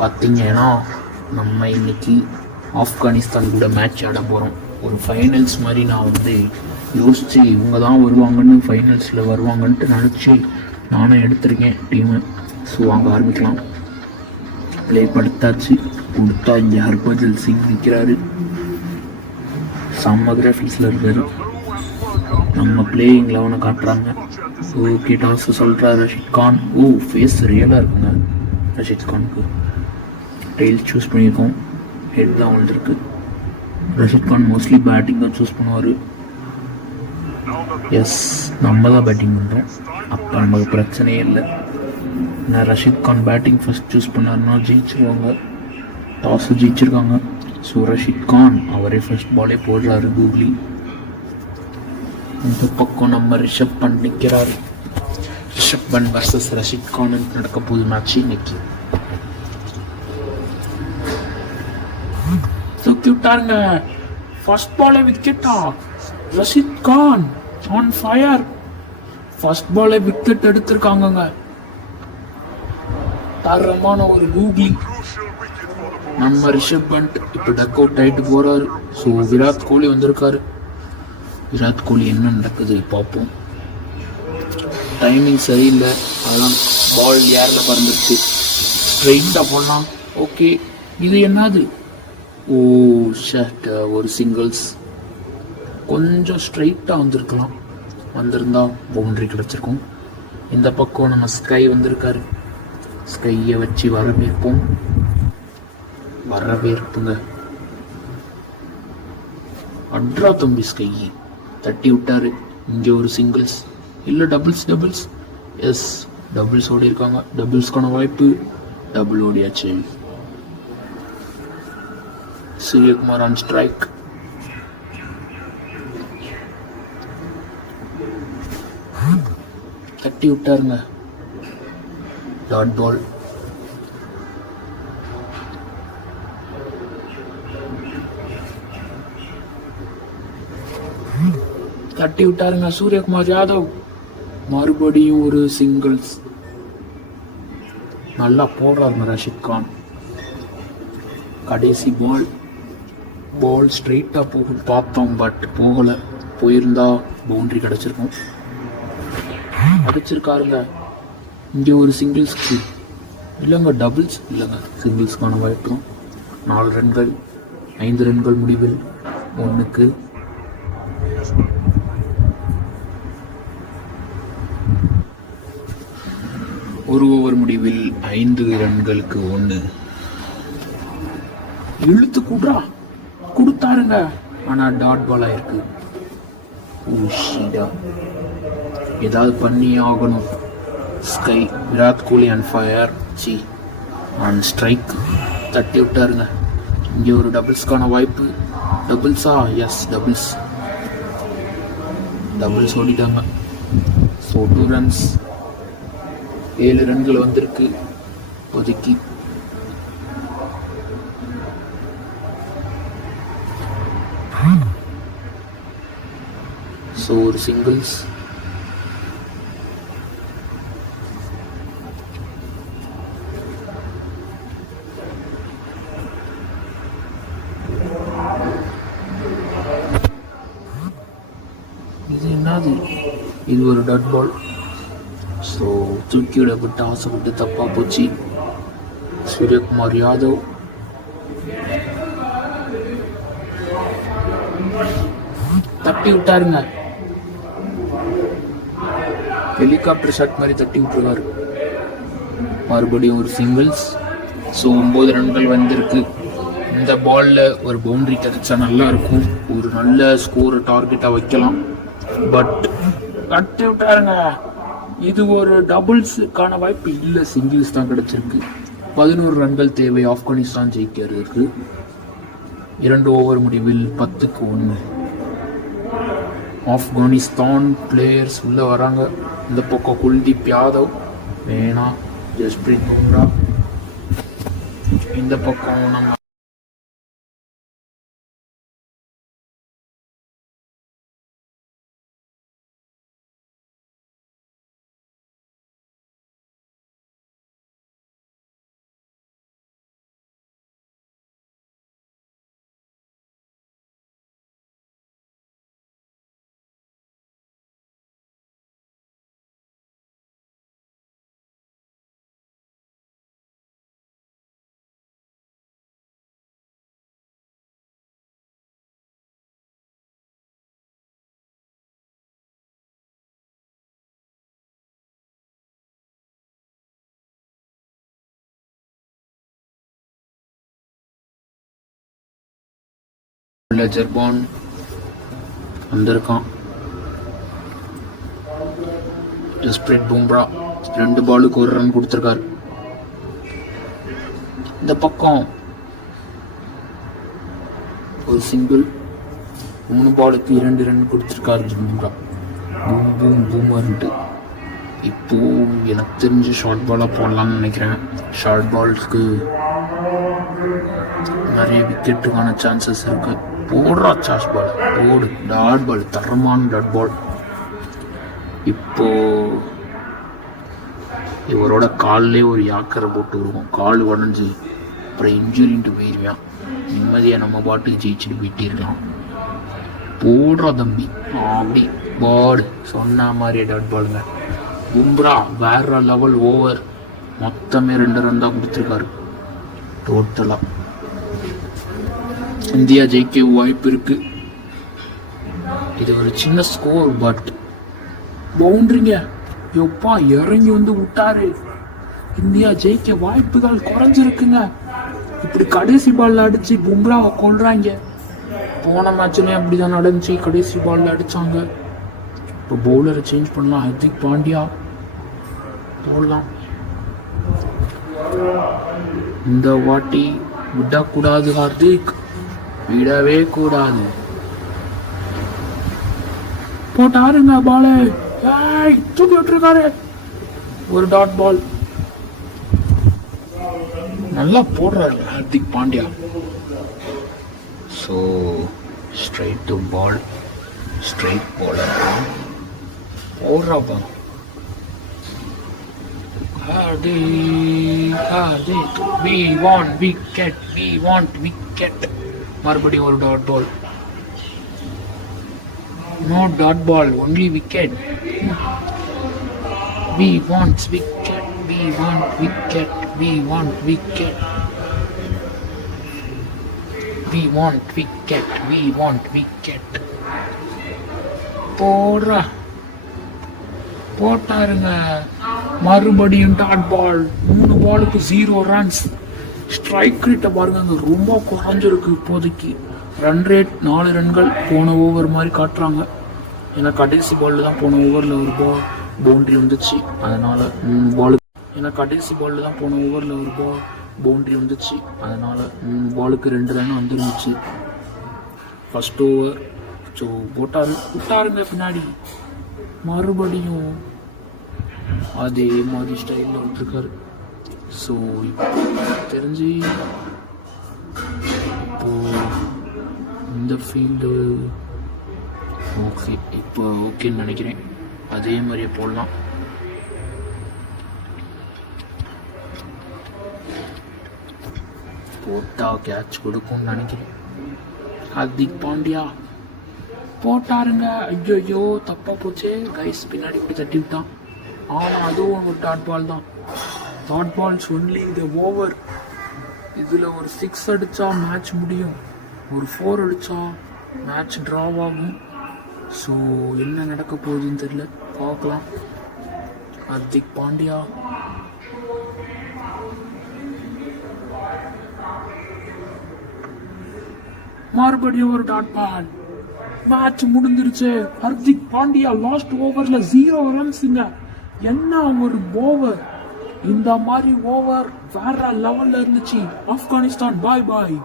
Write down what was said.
பார்த்தீங்கன்னா நம்ம இன்னைக்கு ஆப்கானிஸ்தான் கூட மேட்ச் ஆட போகிறோம். ஒரு ஃபைனல்ஸ் மாதிரி நான் யோசித்து இவங்க தான் வருவாங்கன்னு, ஃபைனல்ஸில் வருவாங்கன்ட்டு நினச்சி நானும் எடுத்திருக்கேன் டீமு. ஸோ அங்கே ஆரம்பிக்கலாம். ப்ளே படுத்தாச்சு. கொடுத்தா இங்கே ஹர்பஜல் சிங் நிற்கிறாரு. செம்ம கிராஃபிக்ஸில் இருக்காரு. நம்ம பிளேயிங் லெவனை காட்டுறாங்க. ஓகே, டாஸ் சொல்கிறார் ரஷித் கான். ஃபேஸ் ரியலாக இருக்குங்க ரஷித் கானுக்கு. டெய்ல் சூஸ் பண்ணியிருக்கோம். ஹெட் தான் வந்துருக்கு. ரஷித் கான் மோஸ்ட்லி பேட்டிங் தான் சூஸ் பண்ணுவார். எஸ், நம்ம தான் பேட்டிங் பண்ணுறோம். அப்போ நமக்கு பிரச்சனையே இல்லை. நான் Rashid Khan batting first choose பண்ணாருன்னா ஜெயிச்சிருவாங்க. டாஸு ஜெயிச்சிருக்காங்க. ஸோ ரஷித் கான் அவரே ஃபர்ஸ்ட் பாலே போடுறாரு கூகுளி. இந்த பக்கம் நம்ம ரிஷப் பண்ட் நிற்கிறாரு. ரிஷப் பண்ட் வர்சஸ் ரஷித் கான் நடக்க போகுது மேட்ச் இன்னைக்கு. தூக்கி விட்டாருங்க. ஃபர்ஸ்ட் பாலே விக்கெட்டா? Rashid Khan on fire. First பாலே விக்கெட் எடுத்திருக்காங்க. தரமான ஒரு கூகுளி. நம்ம ரிஷப் பண்ட் இப்போ டக் அவுட் ஆகிட்டு போகிறாரு. ஸோ விராட் கோலி வந்திருக்காரு. விராட் கோலி என்ன நடக்குது பார்ப்போம். டைமிங் சரியில்லை, அதெல்லாம் பால் ஏரில் பறந்துருச்சு. ஸ்ட்ரெயிட்டாக போடலாம். ஓகே, இது என்னது? ஷட், ஒரு சிங்கிள்ஸ். கொஞ்சம் ஸ்ட்ரைட்டாக வந்திருக்கலாம். வந்திருந்தா பவுண்ட்ரி கிடச்சிருக்கும். இந்த பக்கம் நம்ம ஸ்கை வந்திருக்காரு. ஸ்கையை வச்சு வரவேற்போம். வரவேற்புங்க. அட்ரா தம்பி ஸ்கை தட்டி விட்டாரு. இங்கே ஒரு சிங்கிள்ஸ், இல்லை டபுள்ஸ். எஸ், டபுள்ஸ் ஓடி இருக்காங்க. டபுள்ஸ்க்கான வாய்ப்பு. டபுள் ஓடியாச்சு. Suryakumar on strike. தட்டி விட்டாருங்க. Dot ball. தட்டி விட்டாருங்க சூரியகுமார் யாதவ். மறுபடியும் ஒரு சிங்கிள்ஸ். நல்லா போடுறாருங்க ரஷித் கான். கடைசி பால் ஸ்ட்ரெயிட்டாக போகும் பார்த்தோம், பட் போகலை. போயிருந்தா பவுண்ட்ரி கிடச்சிருக்கும். அடிச்சிருக்காருங்க. இங்கே ஒரு சிங்கிள்ஸ்க்கு இல்லைங்க, டபுள்ஸ் இல்லைங்க, சிங்கிள்ஸ்க்கான வாய்ப்பும். 4 ரன்கள், 5 ரன்கள் முடிவில் 1க்கு. ஒரு ஓவர் முடிவில் 5 ரன்களுக்கு 1. இழுத்து கொடுத்தாருங்க. ஆனால் டாட் பாலாக இருக்கு. ஏதாவது பண்ணி ஆகணும். Sky. Virat Kohli and fire. On strike. தட்டி விட்டாருங்க. இங்கே ஒரு டபுள்ஸ்க்கான வாய்ப்பு. டபுள்ஸா? எஸ், டபுள்ஸ் ஓடிட்டாங்க. So 2 runs. 7 ரன்கள் வந்திருக்கு ஒதுக்கி. ஸோ ஒரு சிங்கிள்ஸ். இது என்னது? இது ஒரு டாட் பால். ஸோ தூக்கி விடப்பட்டு ஆசைப்பட்டு தப்பாக போச்சு. சூரியகுமார் யாதவ். தட்டி விட்டாருங்க. ஹெலிகாப்டர் ஷாட் மாதிரி தட்டி விட்டுருக்காரு. மறுபடியும் ஒரு சிங்கிள்ஸ். ஸோ 9 ரன்கள் வந்திருக்கு. இந்த பாலில் ஒரு பவுண்ட்ரி கிடைச்சா நல்லா இருக்கும். ஒரு நல்ல ஸ்கோர் டார்கெட்டாக வைக்கலாம். பட் தட்டி விட்டாருங்க. இது ஒரு டபுள்ஸுக்கான வாய்ப்பு இல்லை, சிங்கிள்ஸ் தான் கிடைச்சிருக்கு. 11 ரன்கள் தேவை ஆப்கானிஸ்தான் ஜெயிக்கிறதுக்கு. 2 ஓவர் முடிவில் 10க்கு 1. ஆப்கானிஸ்தான் பிளேயர்ஸ் உள்ள வராங்க. இந்த பக்கம் குல்தீப் யாதவ் வேணாம், ஜஸ்பிரீத் பும்ரா. இந்த பக்கம் நம்ம ஜெர்பான் வந்திருக்கான். ஜஸ்பிரீத் பும்ரா 2 பாலுக்கு 1 ரன் கொடுத்திருக்காரு. இந்த பக்கம் ஒரு சிங்கிள், 3 பாலுக்கு 2 ரன் கொடுத்திருக்காரு பும்ரா. Boom boom பூமர்ன்ட்டு. இப்போ எனக்கு தெரிஞ்சு ஷார்ட் பாலாக போடலாம்னு நினைக்கிறேன். ஷார்ட் பால்ஸ்க்கு நிறைய விக்கெட்டுக்கான சான்சஸ் இருக்கு. போடுறா சார்ஜ் பால், போடு. டாட் பால், தரமான டாட் பால். இப்போ இவரோட காலிலே ஒரு யாக்கரை போட்டு வருவோம். கால் உடஞ்சி அப்புறம் இன்ஜுரின்ட்டு போயிடுவான். நிம்மதியாக நம்ம பாட்டுக்கு ஜெயிச்சுட்டு போயிட்டே இருக்கலாம். போடுறா தம்பி, அப்படி பாடு. சொன்ன மாதிரியே டாட் பாலுங்க. பும்ரா வேற லெவல் ஓவர். மொத்தமே 2 ரன் தான் கொடுத்துருக்காரு டோட்டலா. இந்தியா ஜெயிக்க வாய்ப்பு இருக்கு. இது ஒரு சின்ன ஸ்கோர், பட் பவுண்டரிங்க எப்பா இறங்கி வந்து விட்டாரு. இந்தியா ஜெயிக்க வாய்ப்புகள் குறைஞ்சிருக்குங்க. இப்படி கடைசி பால்ல அடிச்சு பும்ராவை கொள்றாங்க. போன மேட்ச்லயும் அப்படிதான் நடந்துச்சு, கடைசி பால்ல அடிச்சாங்க. இப்போ பவுலரை சேஞ்ச் பண்ணலாம். ஹர்திக் பாண்டியா போடலாம். இந்த வாட்டி விடக்கூடாது ஹார்திக், விடவே கூடாது. போட்டாருங்க பாலு, தூக்கி விட்டுருக்காரு. ஒரு டாட் பால். நல்லா போடுறாரு Hardik Pandya. So straight to ball, straight bowler போடுறாப்பா. Hardik, we want wicket, we want wicket. மறுபடியும் ஒரு dot ball. No dot ball, only wicket. We want wicket, we want wicket, we want wicket. We want wicket, we want wicket. போடுறா, போட்டாருங்க. மறுபடியும் dot ball. 3 பாலுக்கு 0 runs. Strike ரேட்டை பாருங்க, அங்கே ரொம்ப குறைஞ்சிருக்கு இப்போதைக்கு. ரன் ரேட் 4 ரன்கள் போன ஓவர் மாதிரி காட்டுறாங்க. ஏன்னா கடைசி பாலில் தான் போன ஓவரில் ஒரு பவுண்டரி வந்துச்சு, அதனால 3 பாலுக்கு. ஏன்னா கடைசி பாலில் தான் போன ஓவரில் ஒரு பவுண்டரி வந்துச்சு, அதனால 3 பாலுக்கு 2 ரன் வந்துருந்துச்சு ஃபர்ஸ்ட் ஓவர். ஸோ விட்டாருங்க பின்னாடி. மறுபடியும் அதே மாதிரி ஸ்டைலில் விட்டுருக்காரு. ஸோ தெரிஞ்சு இப்போ இந்த ஃபீல்டு ஓகே, இப்போ ஓகேன்னு நினைக்கிறேன். அதே மாதிரியே போடலாம். போட்டா கேட்ச் கொடுக்கும்னு நினைக்கிறேன். ஹர்திக் பாண்டியா போட்டாருங்க. ஐயோ தப்பா போச்சே கைஸ், பின்னாடி இப்படி தட்டி விட்டான். ஆனால் அதுவும் ஒரு டாட் பால் தான். டாட் பால்ஸ் ஒன்லி இந்த ஓவர். இதில் ஒரு 6 அடித்தா மேட்ச் முடியும், ஒரு 4 அடித்தா மேட்ச் ட்ராவ் ஆகும். ஸோ என்ன நடக்க போகுதுன்னு தெரியல, பார்க்கலாம். ஹர்திக் பாண்டியா மறுபடியும் ஒரு டாட் பால். மேட்ச் முடிஞ்சிருச்சு. ஹர்திக் பாண்டியா லாஸ்ட் ஓவர்ல 0 ரன்ஸுங்க. என்ன ஒரு ஓவர்! இந்த மாதிரி ஓவர் வேற லெவல்ல இருந்துச்சு. ஆப்கானிஸ்தான் பாய் பாய்.